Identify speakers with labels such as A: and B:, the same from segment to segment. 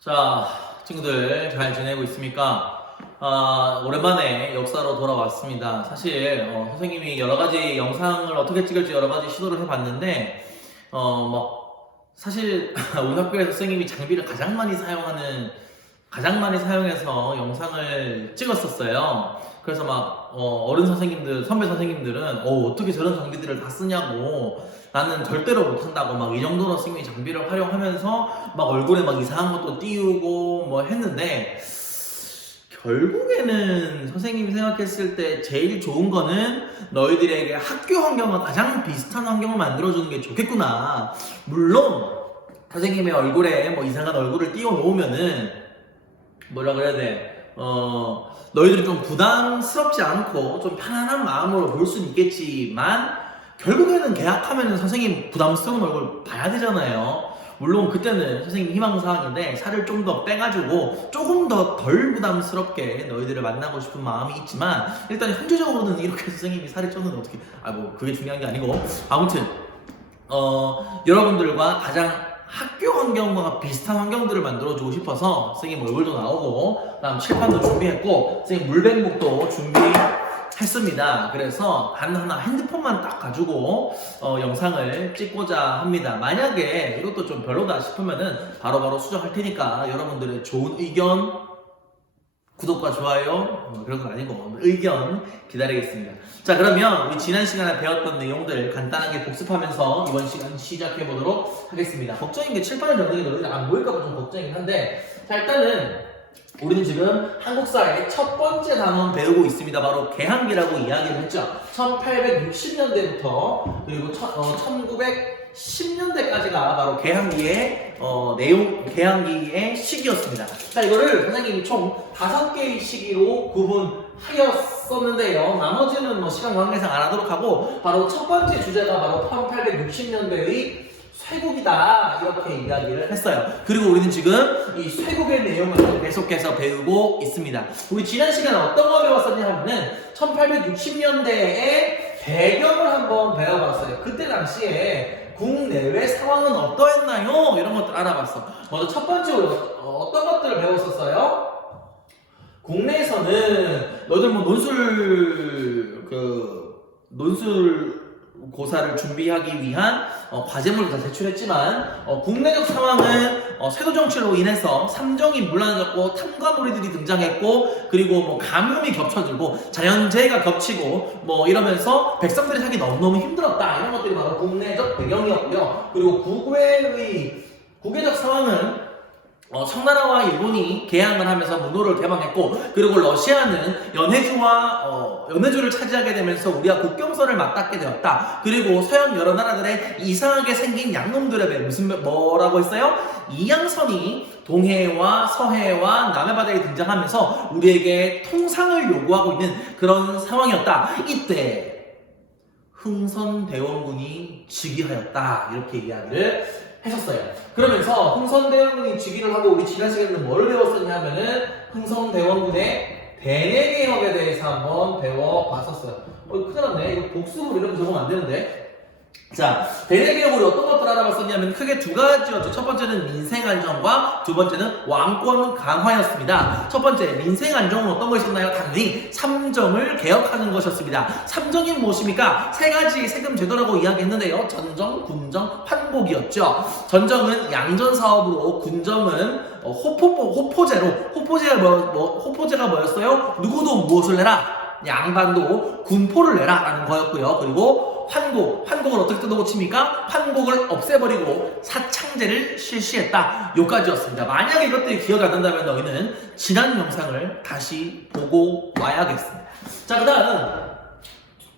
A: 자, 친구들 잘 지내고 있습니까? 아, 오랜만에 역사로 돌아왔습니다. 사실 어, 선생님이 여러 가지 영상을 어떻게 찍을지 여러 가지 시도를 해봤는데, 어, 막 사실 우리 학교에서 선생님이 장비를 가장 많이 사용하는 가장 많이 사용해서 영상을 찍었었어요. 그래서 막 어, 른 선생님들, 선배 선생님들은 어, 어떻게 저런 장비들을 다 쓰냐고 나는 절대로 못한다고 막 이 정도로 선생님이 장비를 활용하면서 막 얼굴에 막 이상한 것도 띄우고 뭐 했는데 결국에는 선생님이 생각했을 때 제일 좋은 거는 너희들에게 학교 환경과 가장 비슷한 환경을 만들어주는 게 좋겠구나. 물론 선생님의 얼굴에 뭐 이상한 얼굴을 띄워 놓으면은 뭐라 그래야 돼? 어 너희들이 좀 부담스럽지 않고 좀 편안한 마음으로 볼 수는 있겠지만 결국에는 계약하면은 선생님 부담스러운 얼굴 봐야 되잖아요. 물론 그때는 선생님 희망사항인데 살을 좀 더 빼가지고 조금 더 덜 부담스럽게 너희들을 만나고 싶은 마음이 있지만 일단 현재적으로는 이렇게 선생님이 살이 쪘는데 어떻게 아 뭐 그게 중요한 게 아니고 아무튼 어 여러분들과 가장 학교 환경과 비슷한 환경들을 만들어주고 싶어서 선생님 얼굴도 나오고 그다음 칠판도 준비했고 선생님 물백목도 준비했습니다. 그래서 단 하나 핸드폰만 딱 가지고 어, 영상을 찍고자 합니다. 만약에 이것도 좀 별로다 싶으면은 바로바로 수정할 테니까 여러분들의 좋은 의견 구독과 좋아요 어, 그런 건 아니고 의견 기다리겠습니다. 자 그러면 우리 지난 시간에 배웠던 내용들 간단하게 복습하면서 이번 시간 시작해 보도록 하겠습니다. 걱정인 게 칠판을 게 너희들 안 보일까봐 좀 걱정이긴 한데 자 일단은 우리는 지금 한국사의 첫 번째 단원 배우고 있습니다. 바로 개항기라고 이야기를 했죠. 1860년대부터 그리고 어, 1910년대까지가 바로 개항기의 어, 내용, 개항기의 시기였습니다. 자, 이거를 선생님이 총 다섯 개의 시기로 구분하였었는데요. 나머지는 뭐 시간 관계상 안 하도록 하고 바로 첫 번째 주제가 바로 1860년대의 쇠국이다 이렇게 이야기를 했어요. 그리고 우리는 지금 이 쇠국의 내용을 계속해서 배우고 있습니다. 우리 지난 시간에 어떤 거 배웠었냐 하면은 1860년대의 배경을 한번 배워봤어요. 그때 당시에 국내외 상황은 어떠했나요? 이런 것들 알아봤어. 먼저 첫 번째로 어, 어떤 것들을 배웠었어요? 국내에서는 너희들 뭐 논술 그 논술 고사를 준비하기 위한 어, 과제물을 다 제출했지만 어, 국내적 상황은 어, 세도 정치로 인해서 삼정이 물러나졌고 탐관오리들이 등장했고 그리고 뭐 가뭄이 겹쳐지고 자연재해가 겹치고 뭐 이러면서 백성들이 살기 너무너무 힘들었다. 이런 것들이 바로 국내적 배경이었고요. 그리고 국외의 국외적 상황은 어, 청나라와 일본이 개항을 하면서 문호를 개방했고 그리고 러시아는 연해주와 어, 연해주를 차지하게 되면서 우리가 국경선을 맞닿게 되었다. 그리고 서양 여러 나라들의 이상하게 생긴 양놈들에 대해 무슨 뭐라고 했어요? 이양선이 동해와 서해와 남해 바다에 등장하면서 우리에게 통상을 요구하고 있는 그런 상황이었다. 이때 흥선대원군이 즉위하였다. 이렇게 이야기를 했었어요. 그러면서 흥선대원군이 즉위를 하고 우리 지난 시간에는 뭐를 배웠었냐 하면은 흥선대원군의 대내개혁에 대해서 한번 배워봤었어요. 어, 큰일 났네. 이거 복습으로 이렇게 적으면 안 되는데. 자, 대내개혁으로 어떤 것들 알아봤었냐면 크게 두 가지였죠. 첫 번째는 민생 안정과 두 번째는 왕권 강화였습니다. 첫 번째, 민생 안정은 어떤 거 있었나요? 당연히 삼정을 개혁하는 것이었습니다. 삼정이 무엇입니까? 세 가지 세금 제도라고 이야기했는데요. 전정, 군정, 환복이었죠. 전정은 양전 사업으로 군정은 어, 호포, 호포제로, 호포제가 뭐, 뭐, 호포제가 뭐였어요? 누구도 무엇을 내라? 양반도 군포를 내라라는 거였고요. 그리고 환곡, 환곡을 어떻게 뜯어고칩니까? 환곡을 없애버리고 사창제를 실시했다. 요까지였습니다. 만약에 이것들이 기억이 안 난다면 너희는 지난 영상을 다시 보고 와야겠습니다. 자, 그 다음,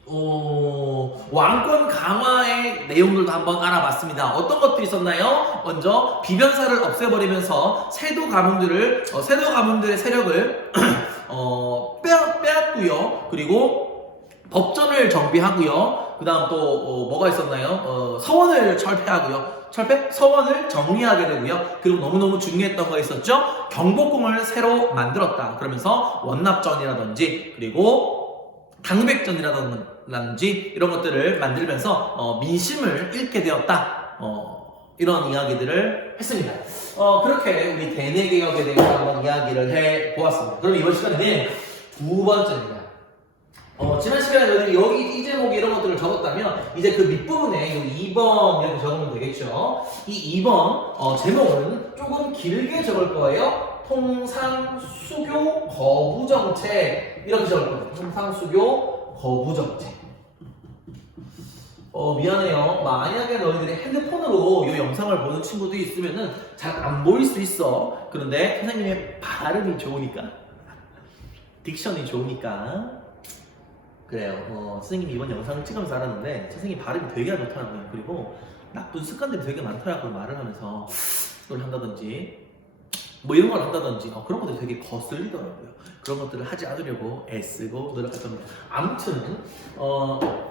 A: 어, 왕권 강화의 내용들도 한번 알아봤습니다. 어떤 것들이 있었나요? 먼저 비변사를 없애버리면서 세도 가문들을 어, 세도 가문들의 세력을 어, 빼, 빼앗고요. 그리고 법전을 정비하고요. 그 다음 또 어, 뭐가 있었나요? 어, 서원을 철폐하고요. 철폐? 서원을 정리하게 되고요. 그리고 너무너무 중요했던 거 있었죠? 경복궁을 새로 만들었다. 그러면서 원납전이라든지 그리고 당백전이라든지 이런 것들을 만들면서 어, 민심을 잃게 되었다. 어, 이런 이야기들을 했습니다. 어, 그렇게 우리 대내 개혁에 대해서 한번 이야기를 해 보았습니다. 그럼 이번 시간에는 두 번째입니다. 어, 지난 시간에 저희들이 여기 이 제목 이런 것들을 적었다면 이제 그 밑부분에 이 2번 이렇게 적으면 되겠죠. 이 2번 어, 제목은 조금 길게 적을 거예요. 통상 수교 거부 정책 이렇게 적을 거예요. 통상 수교 거부 정책. 어 미안해요. 만약에 너희들이 핸드폰으로 이 영상을 보는 친구도 있으면은 잘 안 보일 수 있어. 그런데 선생님의 발음이 좋으니까, 딕션이 좋으니까 그래요. 어, 선생님이 이번 영상을 찍으면서 알았는데 선생님 발음이 되게 안 좋더라고요. 그리고 나쁜 습관들이 되게 많더라고요. 말을 하면서 그걸 한다든지 뭐 이런 걸 한다든지 어, 그런 것들이 되게 거슬리더라고요. 그런 것들을 하지 않으려고 애쓰고 노력할 겁니다. 아무튼 어.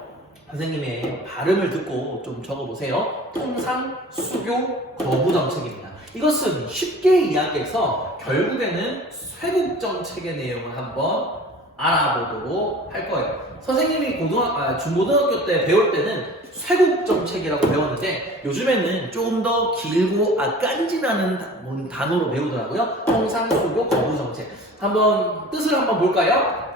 A: 선생님의 발음을 듣고 좀 적어보세요. 통상 수교 거부 정책입니다. 이것은 쉽게 이야기해서 결국에는 쇄국 정책의 내용을 한번 알아보도록 할 거예요. 선생님이 고등학, 아, 중고등학교 때 배울 때는 쇄국 정책이라고 배웠는데 요즘에는 조금 더 길고 아뭐 단어로 배우더라고요. 통상 수교 거부 정책. 한번 뜻을 한번 볼까요?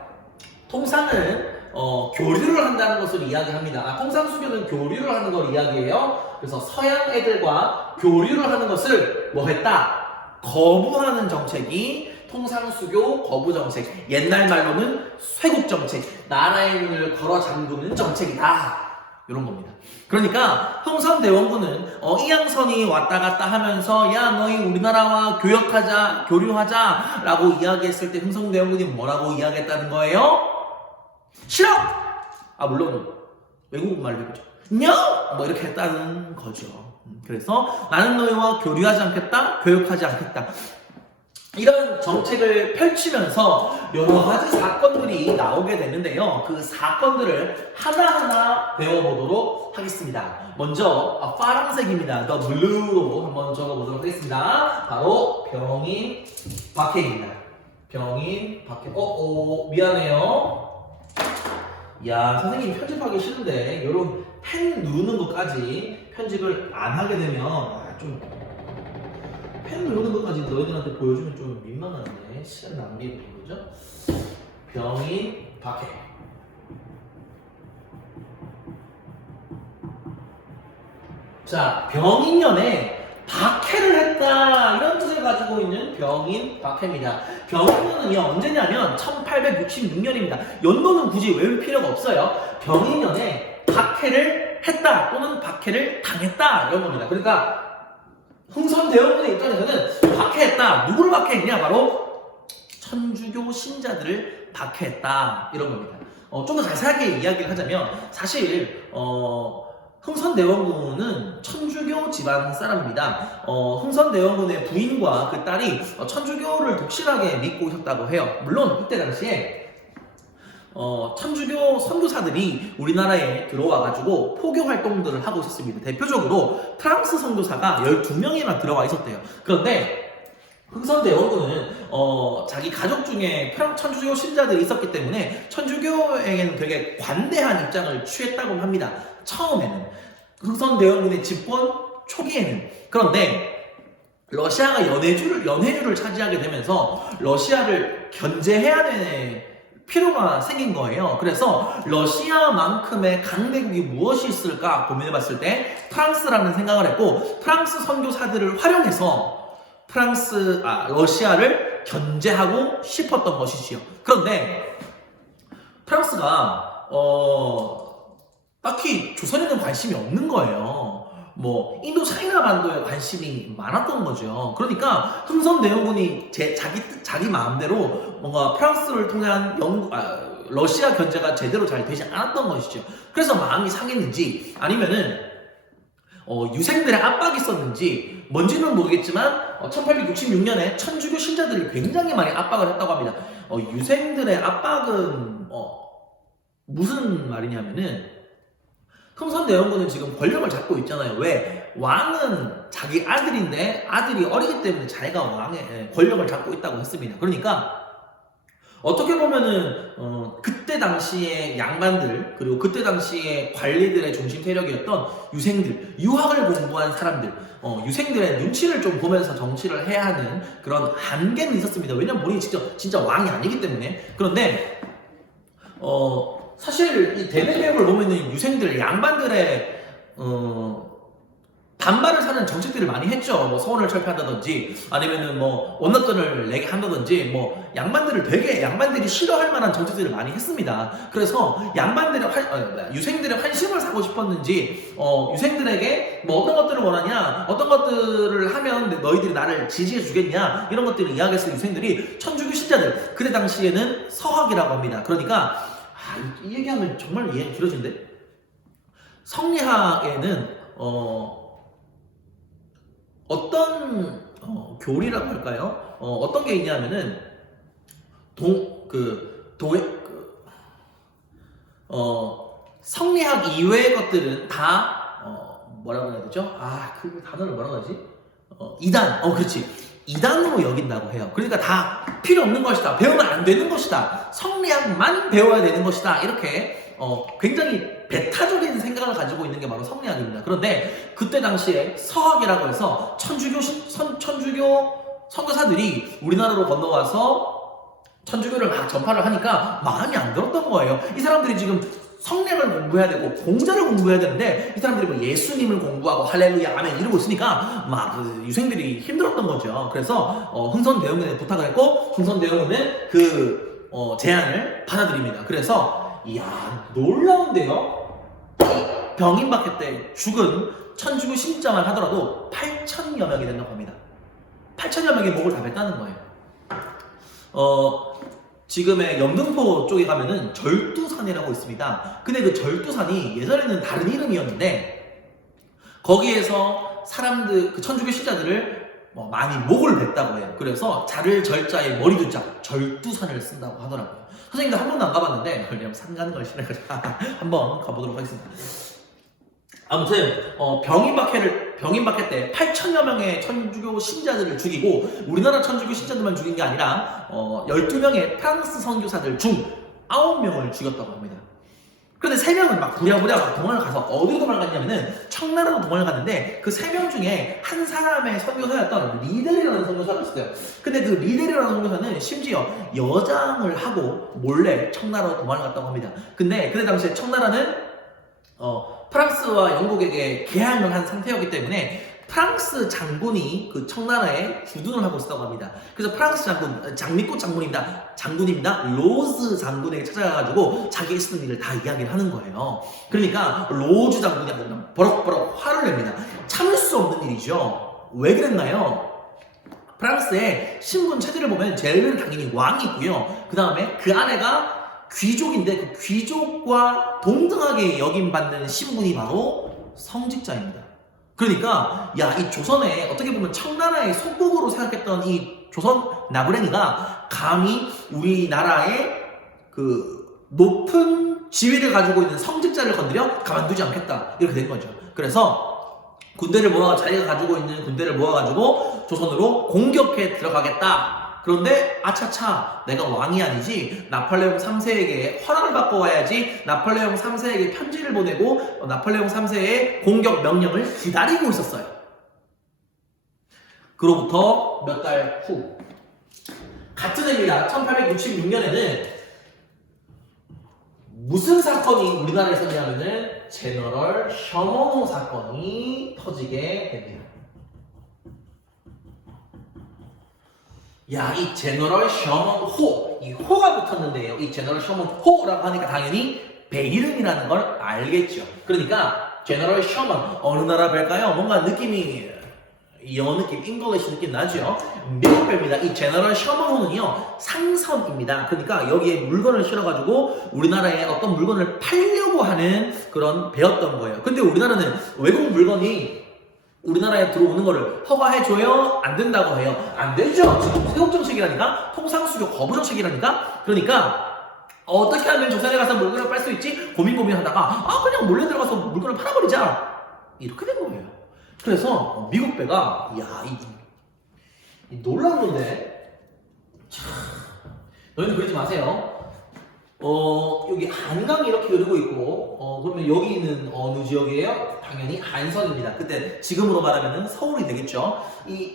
A: 통상은 어, 교류를 한다는 것을 이야기합니다. 아, 통상수교는 교류를 하는 걸 이야기해요. 그래서 서양 애들과 교류를 하는 것을 뭐 했다? 거부하는 정책이 통상수교 거부 정책. 옛날 말로는 쇄국 정책. 나라의 문을 걸어 잠그는 정책이다. 이런 겁니다. 그러니까 흥선대원군은 어, 이양선이 왔다 갔다 하면서 야 너희 우리나라와 교역하자 교류하자 라고 이야기했을 때 흥선대원군이 뭐라고 이야기했다는 거예요? 싫어! 아 물론 외국 말로 그죠 No! 뭐 이렇게 했다는 거죠. 음, 그래서 나는 너희와 교류하지 않겠다, 교역하지 않겠다. 이런 정책을 펼치면서 여러 가지 사건들이 나오게 되는데요. 그 사건들을 하나하나 배워보도록 하겠습니다. 먼저 아, 파란색입니다. The Blue로 한번 적어보도록 하겠습니다. 바로 병인 박해입니다. 병인 박해. 어, 어, 미안해요. 야, 선생님 편집하기 싫은데 이런 펜 누르는 것까지 편집을 안 하게 되면 아, 좀 펜 누르는 것까지 너희들한테 보여주면 좀 민망한데 시간 낭비고 그러죠? 병인 박해. 자, 병인년에 박해를 했다 이런 뜻을 가지고 있는 병인 박해입니다. 병인년은요 언제냐면 1866년입니다. 연도는 굳이 외울 필요가 없어요. 병인년에 박해를 했다 또는 박해를 당했다 이런 겁니다. 그러니까 흥선대원군의 입장에서는 박해했다. 누구를 박해했냐 바로 천주교 신자들을 박해했다 이런 겁니다. 어, 좀 더 자세하게 이야기를 하자면 사실 어, 흥선대원군은 천주교 집안 사람입니다. 어, 흥선대원군의 부인과 그 딸이 어, 천주교를 독실하게 믿고 있었다고 해요. 물론 이때 당시에 어, 천주교 선교사들이 우리나라에 들어와가지고 포교 활동들을 하고 있었습니다. 대표적으로 프랑스 선교사가 12명이나 들어와 있었대요. 그런데 흥선대원군은 어, 자기 가족 중에 프랑 천주교 신자들이 있었기 때문에 천주교에게는 되게 관대한 입장을 취했다고 합니다. 처음에는 흥선대원군의 집권 초기에는 그런데 러시아가 연해주를 연해주를 차지하게 되면서 러시아를 견제해야 되는 필요가 생긴 거예요. 그래서 러시아만큼의 강대국이 무엇이 있을까 고민해봤을 때 프랑스라는 생각을 했고 프랑스 선교사들을 활용해서 프랑스 아 러시아를 견제하고 싶었던 것이지요. 그런데 프랑스가 어 딱히 조선에는 관심이 없는 거예요. 뭐 인도 차이나 반도에 관심이 많았던 거죠. 그러니까 흥선 대원군이 제 자기 뜻- 자기 마음대로 뭔가 프랑스를 통한 영국 아, 러시아 견제가 제대로 잘 되지 않았던 것이죠. 그래서 마음이 상했는지 아니면은 어, 유생들의 압박이 있었는지 뭔지는 모르겠지만 1866년에 천주교 신자들을 굉장히 많이 압박을 했다고 합니다. 어, 유생들의 압박은 어, 무슨 말이냐면은 흥선대원군은 지금 권력을 잡고 있잖아요. 왜? 왕은 자기 아들인데 아들이 어리기 때문에 자기가 왕의 예, 권력을 잡고 있다고 했습니다. 그러니까 어떻게 보면은 어, 그때 당시에 양반들 그리고 그때 당시에 관리들의 중심 세력이었던 유생들 유학을 공부한 사람들 어, 유생들의 눈치를 좀 보면서 정치를 해야 하는 그런 한계는 있었습니다. 왜냐면 본인이 직접 진짜 왕이 아니기 때문에 그런데 어, 사실 이 대내교육을 보면은 유생들 양반들의 어, 반발을 사는 정책들을 많이 했죠. 뭐 서원을 철폐한다든지 아니면은 뭐 원납전을 내게 한다든지 뭐 양반들을 되게 양반들이 싫어할 만한 정책들을 많이 했습니다. 그래서 양반들의 환, 어, 유생들의 환심을 사고 싶었는지 어, 유생들에게 뭐 어떤 것들을 원하냐 어떤 것들을 하면 너희들이 나를 지지해 주겠냐 이런 것들을 이야기했을 유생들이 천주교 신자들 그때 당시에는 서학이라고 합니다. 그러니까 아, 이, 이 얘기하면 정말 이해가 길어진데 성리학에는 어 어떤 어, 교리라고 할까요? 어, 어떤 게 있냐면은 동 그 도에 그, 어 성리학 이외의 것들은 다 어, 뭐라고 해야 되죠? 아 그 단어를 뭐라고 하지? 어, 이단 어 그렇지 이단으로 여긴다고 해요. 그러니까 다 필요 없는 것이다. 배우면 안 되는 것이다. 성리학만 배워야 되는 것이다. 이렇게 어, 굉장히 배타적인 생각을 가지고 있는 게 바로 성리학입니다. 그런데 그때 당시에 서학이라고 해서 천주교 신- 선- 천주교 선교사들이 우리나라로 건너와서 천주교를 막 전파를 하니까 마음이 안 들었던 거예요. 이 사람들이 지금 성령을 공부해야 되고 공자를 공부해야 되는데 이 사람들이 뭐 예수님을 공부하고 할렐루야 아멘 이러고 있으니까 막 그 유생들이 힘들었던 거죠. 그래서 어, 흥선 대원군에 부탁을 했고 흥선 대원군은 그 어, 제안을 받아들입니다. 그래서 이야 놀라운데요. 이 병인박해 때 죽은 천주교 신자만 하더라도 8천여 명이 된다고 합니다. 8천여 명의 목을 다 뱉다는 거예요. 어, 지금의 영등포 쪽에 가면은 절두산이라고 있습니다. 근데 그 절두산이 예전에는 다른 이름이었는데 거기에서 사람들 그 천주교 신자들을 뭐 많이 목을 뱉다고 해요. 그래서 자를 절자에 머리 두자 절두산을 쓴다고 하더라고요. 선생님도 한 번도 안 가봤는데 왜냐면 산 가는 걸 싫어해가지고 한번 가보도록 하겠습니다. 아무튼 어, 병인 박해를 병인박해 때 8천여 명의 천주교 신자들을 죽이고 우리나라 천주교 신자들만 죽인 게 아니라 어, 12명의 프랑스 선교사들 중 9명을 죽였다고 합니다. 그런데 3명은 막 부랴부랴 막 도망을 가서 어디로 도망갔냐면은 청나라로 도망을 갔는데 그 3명 중에 한 사람의 선교사였던 리델이라는 선교사가 있어요. 근데 그 리델이라는 선교사는 심지어 여장을 하고 몰래 청나라로 도망을 갔다고 합니다. 근데 그때 당시에 청나라는 어, 프랑스와 영국에게 계항을 한 상태였기 때문에 프랑스 장군이 그 청나라에 주둔을 하고 있었다고 합니다. 그래서 프랑스 장군, 장미꽃 장군입니다. 장군입니다. 로즈 장군에게 찾아가가지고 자기 있었던 일을 다 이야기를 하는 거예요. 그러니까 로즈 장군이 버럭버럭 화를 냅니다. 참을 수 없는 일이죠. 왜 그랬나요? 프랑스의 신분 체제를 보면 제일은 당연히 왕이 있고요. 그 다음에 그 아내가 귀족인데 그 귀족과 동등하게 여김받는 신분이 바로 성직자입니다. 그러니까 야 이 조선에 어떻게 보면 청나라의 속국으로 생각했던 이 조선 나부랭이가 감히 우리나라의 그 높은 지위를 가지고 있는 성직자를 건드려 가만두지 않겠다 이렇게 된 거죠. 그래서 군대를 모아 자기가 가지고 있는 군대를 모아가지고 조선으로 공격해 들어가겠다. 그런데 아차차 내가 왕이 아니지 나폴레옹 3세에게 허락을 받고 와야지 나폴레옹 3세에게 편지를 보내고 어, 나폴레옹 3세의 공격 명령을 기다리고 있었어요. 그로부터 몇 달 후 같은 해입니다. 1866년에는 무슨 사건이 우리나라에 있었냐면은 제너럴 셔먼호 사건이 터지게 됩니다. 야, 이 제너럴 셔먼 호, 이 호가 붙었는데요. 이 제너럴 셔먼 호라고 하니까 당연히 배 이름이라는 걸 알겠죠. 그러니까 제너럴 셔먼 어느 나라 배일까요? 뭔가 느낌이 영어 느낌, 잉글리시 느낌 나죠? 미국 배입니다. 이 제너럴 셔먼 호는요 상선입니다. 그러니까 여기에 물건을 실어가지고 우리나라에 어떤 물건을 팔려고 하는 그런 배였던 거예요. 근데 우리나라는 외국 물건이 우리나라에 들어오는 거를 허가해줘요? 안 된다고 해요. 안 되죠. 지금 세국 정책이라니까? 통상 수교 거부 정책이라니까? 그러니까 어떻게 하면 조선에 가서 물건을 팔수 있지? 고민 고민하다가 아 그냥 몰래 들어가서 물건을 팔아버리자. 이렇게 된 거예요. 그래서 미국 배가 야 이, 이 놀라운 건데 참 너희는 그러지 마세요. 어, 여기 한강이 이렇게 흐르고 있고, 어, 그러면 여기는 어느 지역이에요? 당연히 한선입니다. 그때 지금으로 말하면 서울이 되겠죠. 이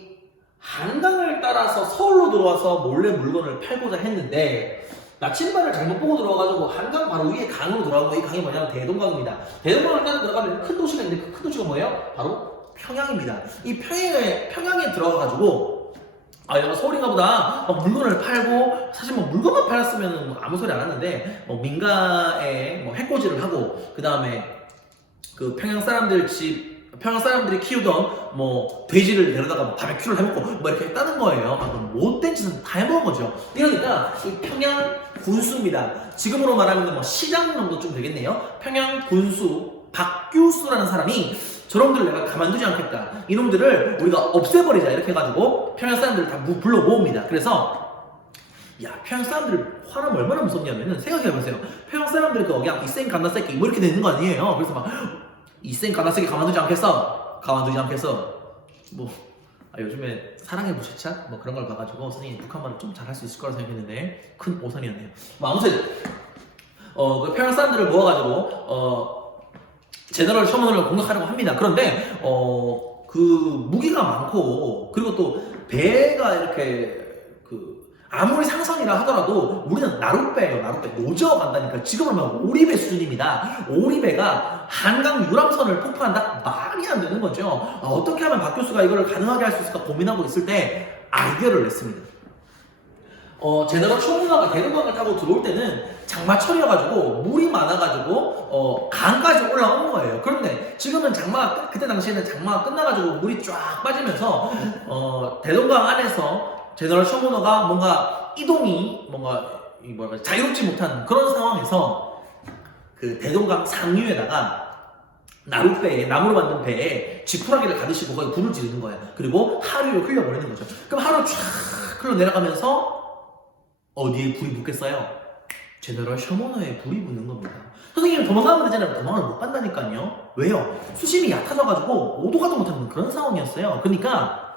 A: 한강을 따라서 서울로 들어와서 몰래 물건을 팔고자 했는데, 나침반을 잘못 보고 들어와가지고 한강 바로 위에 강으로 들어가고 이 강이 뭐냐면 대동강입니다. 대동강을 따라 들어가면 큰 도시가 있는데 그 큰 도시가 뭐예요? 바로 평양입니다. 이 평양에, 평양에 들어가가지고 아, 얘가 서울인가 보다. 막 물건을 팔고, 사실 뭐 물건만 팔았으면 뭐 아무 소리 안 하는데, 뭐 민가에 뭐 해코지를 하고, 그 다음에 그 평양 사람들 집, 평양 사람들이 키우던 뭐 돼지를 데려다가 뭐 바베큐를 해먹고 뭐 이렇게 했다는 거예요. 아, 못된 짓은 다 해먹은 거죠. 이러니까 이 평양 군수입니다. 지금으로 말하면 뭐 시장 정도쯤 되겠네요. 평양 군수 박규수라는 사람이 저놈들 내가 가만두지 않겠다. 이놈들을 우리가 없애버리자 이렇게 해가지고 평양 사람들을 다 무- 불러 모읍니다. 그래서 야 평양 사람들 화나면 얼마나 무섭냐면은 생각해보세요. 평양 사람들 그 그냥 이생 간다 새끼 뭐 이렇게 되는 거 아니에요. 그래서 막 이생 간다 새끼 가만두지 않겠어. 가만두지 않겠어. 뭐 아, 요즘에 사랑의 부채차 뭐 그런 걸 봐가지고 선생님이 북한말을 좀 잘할 수 있을 거라 생각했는데 큰 오산이었네요. 뭐 아무튼 어그 평양 사람들을 모아가지고 어 제너럴 셔먼을 공격하려고 합니다. 그런데 어 그 무기가 많고 그리고 또 배가 이렇게 그 아무리 상선이라 하더라도 우리는 나룻배예요. 나룻배 노저 간다니까 지금은 막 오리배 수준입니다. 오리배가 한강 유람선을 폭파한다 말이 안 되는 거죠. 아, 어떻게 하면 박 교수가 이걸 가능하게 할 수 있을까 고민하고 있을 때 아이디어를 냈습니다. 어, 제너럴 쇼문화가 대동강을 타고 들어올 때는 장마철이어가지고 물이 많아가지고 어, 강까지 올라온 거예요. 그런데 지금은 장마 끝- 그때 당시에는 장마가 끝나가지고 물이 쫙 빠지면서 어, 대동강 안에서 제너럴 쇼문화가 뭔가 이동이 뭔가 이 뭐랄까 자유롭지 못한 그런 상황에서 그 대동강 상류에다가 나룻배에 나무로 만든 배에 지푸라기를 가두시고 거기 불을 지르는 거예요. 그리고 하류를 흘려버리는 거죠. 그럼 하루 쫙 흘러 내려가면서 어디에 불이 붙겠어요? 제너럴 셔머너에 불이 붙는 겁니다. 선생님 도망가면 되잖아요. 도망을 못 간다니까요. 왜요? 수심이 얕아져가지고 오도 가도 못하는 그런 상황이었어요. 그러니까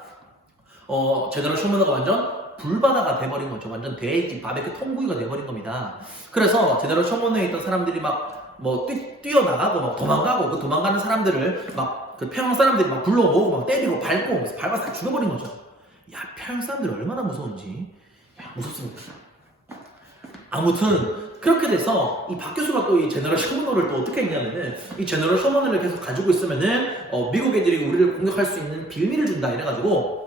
A: 어 제너럴 셔머너가 완전 불바다가 돼버린 거죠. 완전 돼지 바베큐 통구이가 돼버린 겁니다. 그래서 제너럴 셔머너에 있던 사람들이 막 뭐 뛰어나가고 막 도망가고 그 도망가는 사람들을 막 그 평양 사람들이 막 불러 모으고 막 때리고 밟고 밟아서 다 죽여버린 거죠. 야 평양 사람들이 얼마나 무서운지 야 무섭습니다. 아무튼 그렇게 돼서 이 박 교수가 또 이 제너럴 셔먼호를 또 어떻게 했냐면은 이 제너럴 셔먼호를 계속 가지고 있으면은 어, 미국 애들이 우리를 공격할 수 있는 빌미를 준다 이래가지고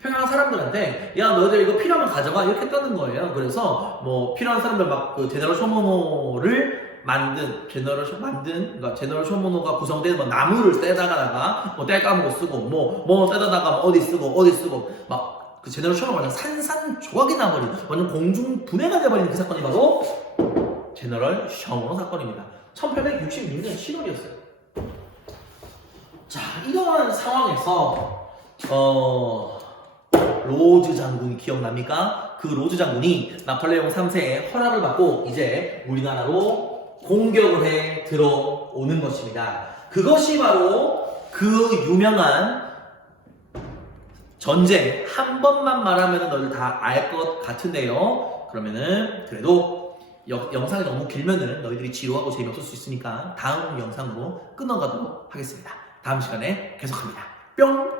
A: 평양 사람들한테 야 너희들 이거 필요하면 가져가 이렇게 했다는 거예요. 그래서 뭐 필요한 사람들 막 그 제너럴 셔먼호를 만든 제너럴 셔 만든 그러니까 제너럴 셔먼호가 구성된 뭐 나무를 떼다가다가 뭐 뗄까먹고 쓰고 뭐뭐 떼다다가 뭐 어디 쓰고 어디 쓰고 막 그 제너럴 셔먼호가 완전 산산조각이 나버린 완전 공중 분해가 돼버리는 그 사건이 바로 제너럴 셔먼호 사건입니다. 1866년 7월이었어요. 자 이러한 상황에서 어 로즈 장군 기억납니까? 그 로즈 장군이 나폴레옹 3세의 허락을 받고 이제 우리나라로 공격을 해 들어오는 것입니다. 그것이 바로 그 유명한 전쟁 한 번만 말하면 너희들 다 알 것 같은데요. 그러면은 그래도 여- 영상이 너무 길면은 너희들이 지루하고 재미없을 수 있으니까 다음 영상으로 끊어가도록 하겠습니다. 다음 시간에 계속합니다. 뿅!